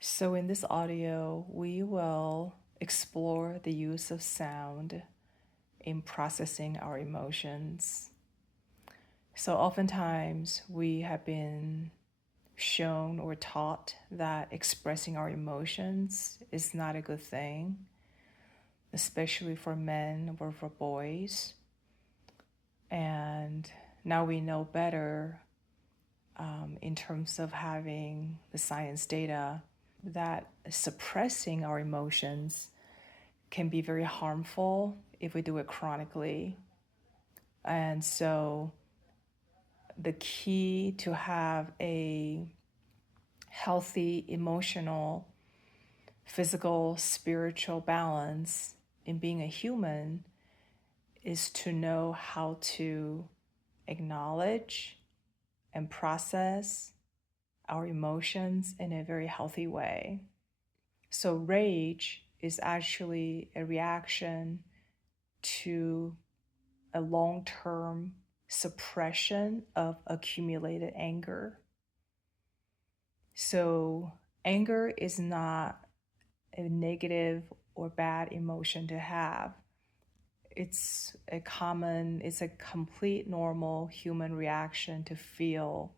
So, in this audio, we will explore the use of sound in processing our emotions. So, oftentimes, we have been shown or taught that expressing our emotions is not a good thing, especially for men or for boys. And now we know better in terms of having the science data that suppressing our emotions can be very harmful if we do it chronically. And so, the key to have a healthy emotional, physical, spiritual balance in being a human is to know how to acknowledge and process our emotions in a very healthy way. So, rage is actually a reaction to a long term suppression of accumulated anger. So, anger is not a negative or bad emotion to have. It's a complete normal human reaction to feel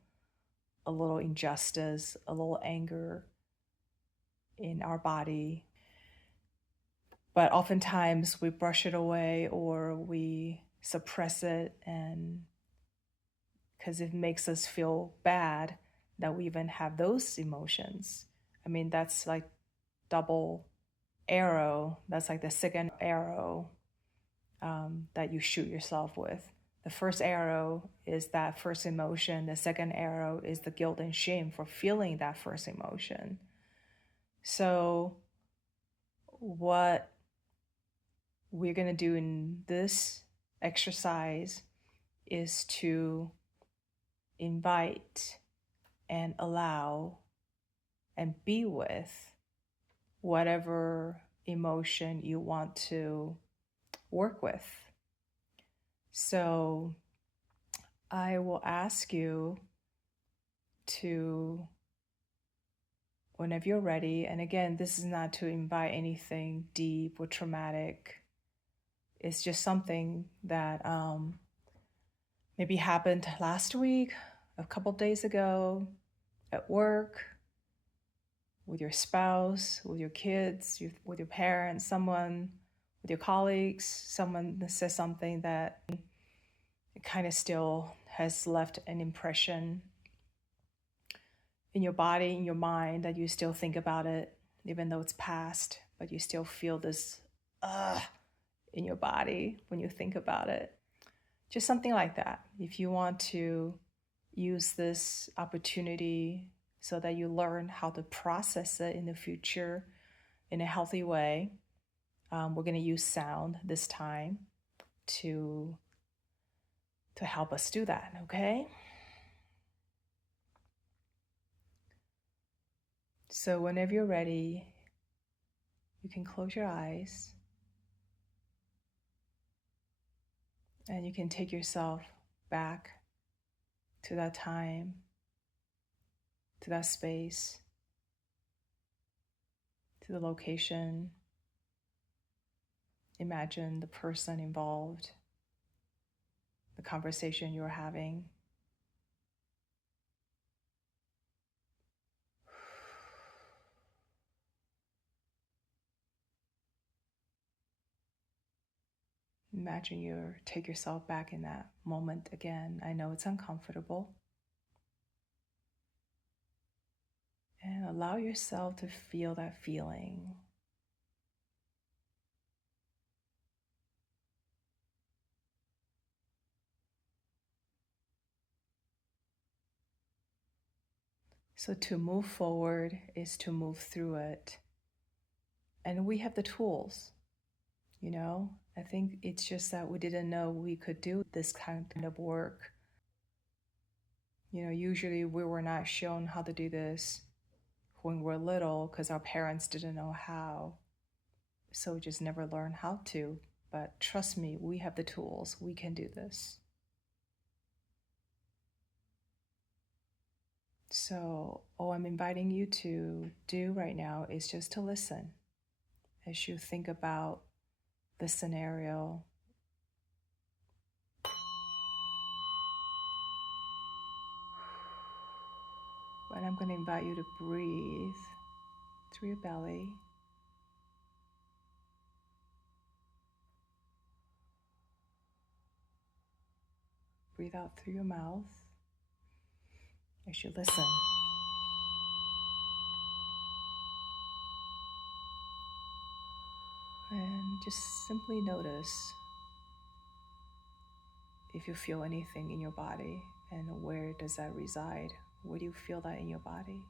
a little injustice, a little anger in our body. But oftentimes we brush it away or we suppress it, and because it makes us feel bad that we even have those emotions. I mean, that's like double arrow. That's like the second arrow that you shoot yourself with. The first arrow is that first emotion. The second arrow is the guilt and shame for feeling that first emotion. So, what we're going to do in this exercise is to invite and allow and be with whatever emotion you want to work with. So I will ask you to, whenever you're ready, and again, this is not to invite anything deep or traumatic. It's just something that maybe happened last week, a couple of days ago, at work, with your spouse, with your kids, with your parents, someone, with your colleagues, someone says something that kind of still has left an impression in your body, in your mind, that you still think about it, even though it's past, but you still feel this in your body when you think about it. Just something like that. If you want to use this opportunity so that you learn how to process it in the future in a healthy way, we're going to use sound this time to help us do that, okay? So whenever you're ready, you can close your eyes and you can take yourself back to that time, to that space, to the location. Imagine the person involved, the conversation you're having. Imagine you take yourself back in that moment again. I know it's uncomfortable. And allow yourself to feel that feeling. So to move forward is to move through it. And we have the tools, you know? I think it's just that we didn't know we could do this kind of work. You know, usually we were not shown how to do this when we were little because our parents didn't know how. So we just never learned how to. But trust me, we have the tools. We can do this. So, all I'm inviting you to do right now is just to listen as you think about the scenario. And I'm going to invite you to breathe through your belly. Breathe out through your mouth as you listen. And just simply notice if you feel anything in your body and where does that reside? Where do you feel that in your body?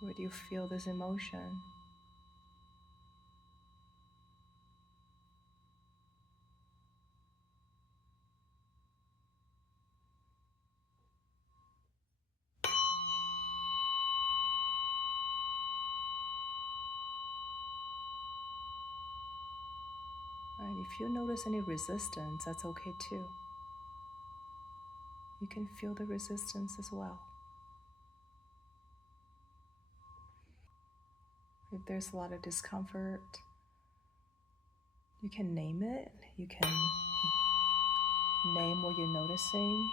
Where do you feel this emotion? And if you notice any resistance, that's okay too. You can feel the resistance as well. If there's a lot of discomfort, you can name it. You can name what you're noticing.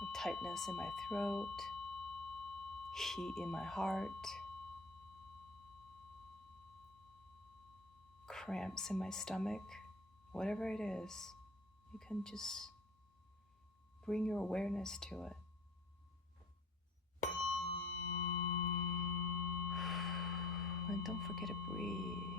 The tightness in my throat, heat in my heart, cramps in my stomach, whatever it is, you can just bring your awareness to it. And don't forget to breathe.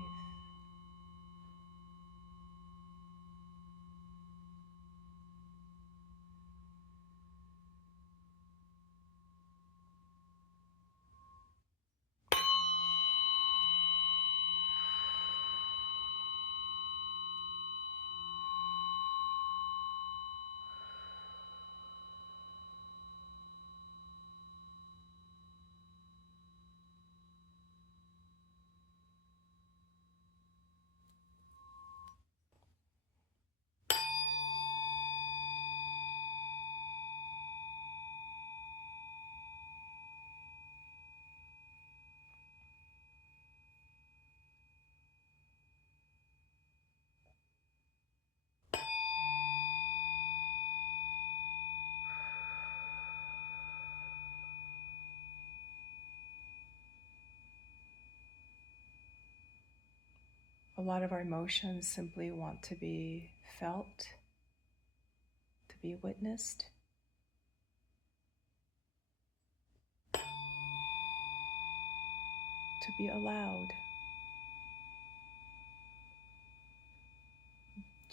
A lot of our emotions simply want to be felt, to be witnessed. To be allowed.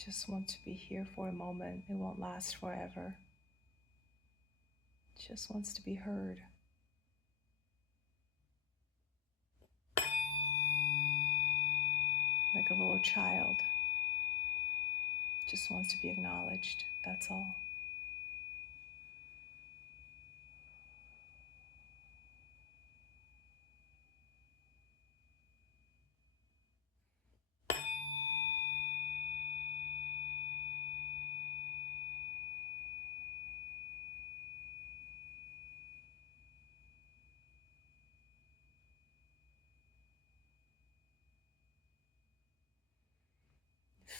Just want to be here for a moment. It won't last forever. Just wants to be heard. Like a little child. Just wants to be acknowledged. That's all.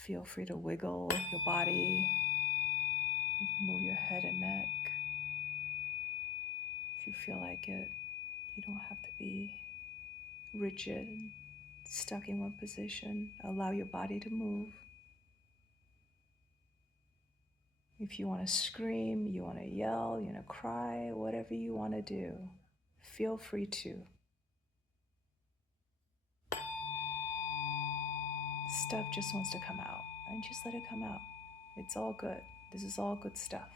Feel free to wiggle your body, move your head and neck. If you feel like it, you don't have to be rigid, stuck in one position. Allow your body to move. If you want to scream, you want to yell, you want to cry, whatever you want to do, feel free to. Stuff just wants to come out, and just let it come out. It's all good. This is all good stuff.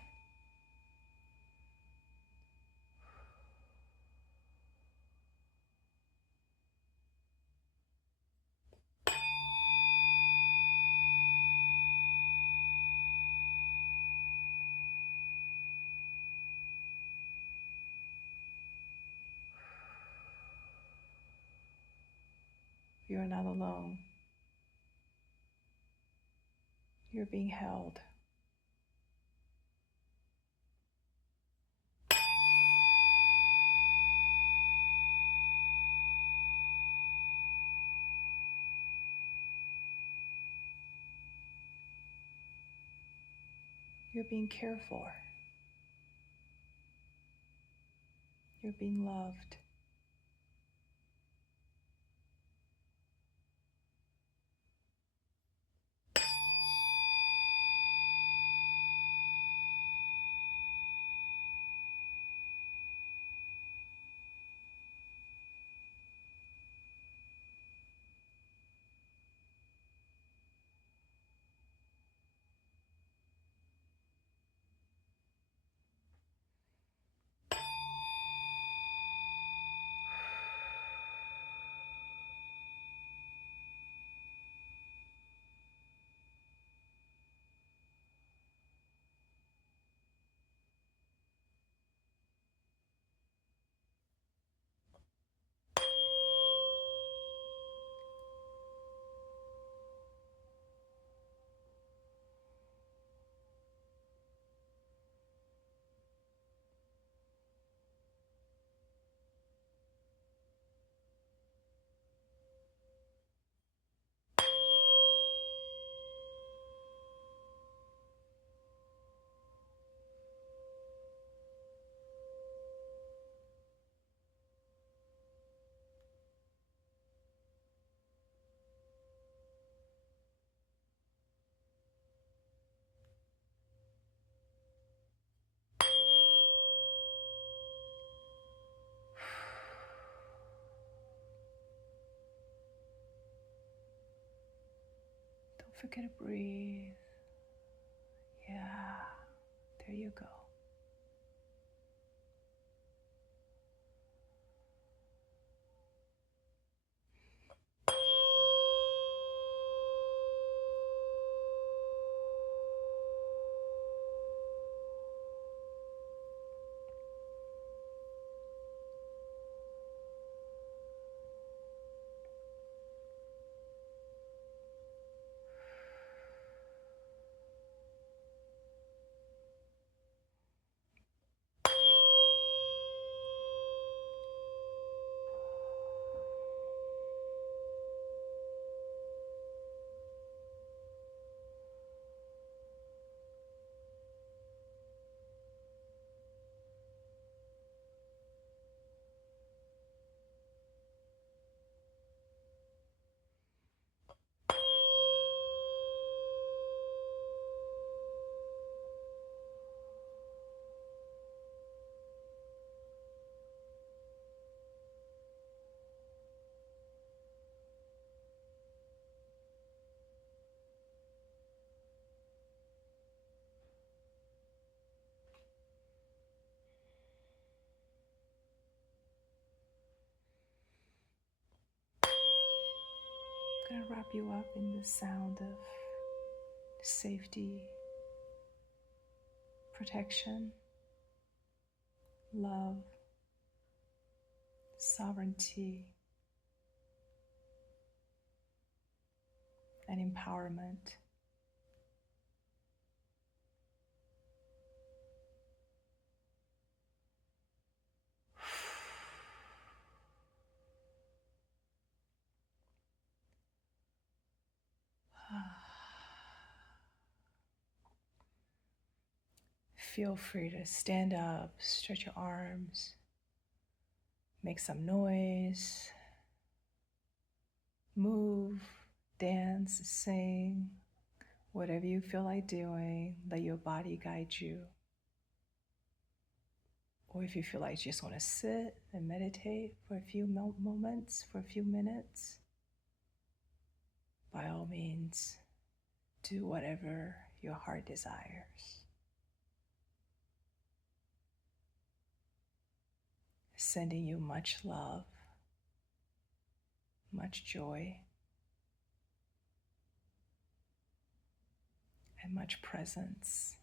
You're not alone. You're being held. You're being cared for. You're being loved. Don't forget to breathe. Yeah, there you go. I'm gonna wrap you up in the sound of safety, protection, love, sovereignty, and empowerment. Feel free to stand up, stretch your arms, make some noise, move, dance, sing, whatever you feel like doing. Let your body guide you. Or if you feel like you just want to sit and meditate for a few moments, for a few minutes, by all means, do whatever your heart desires. Sending you much love, much joy, and much presence.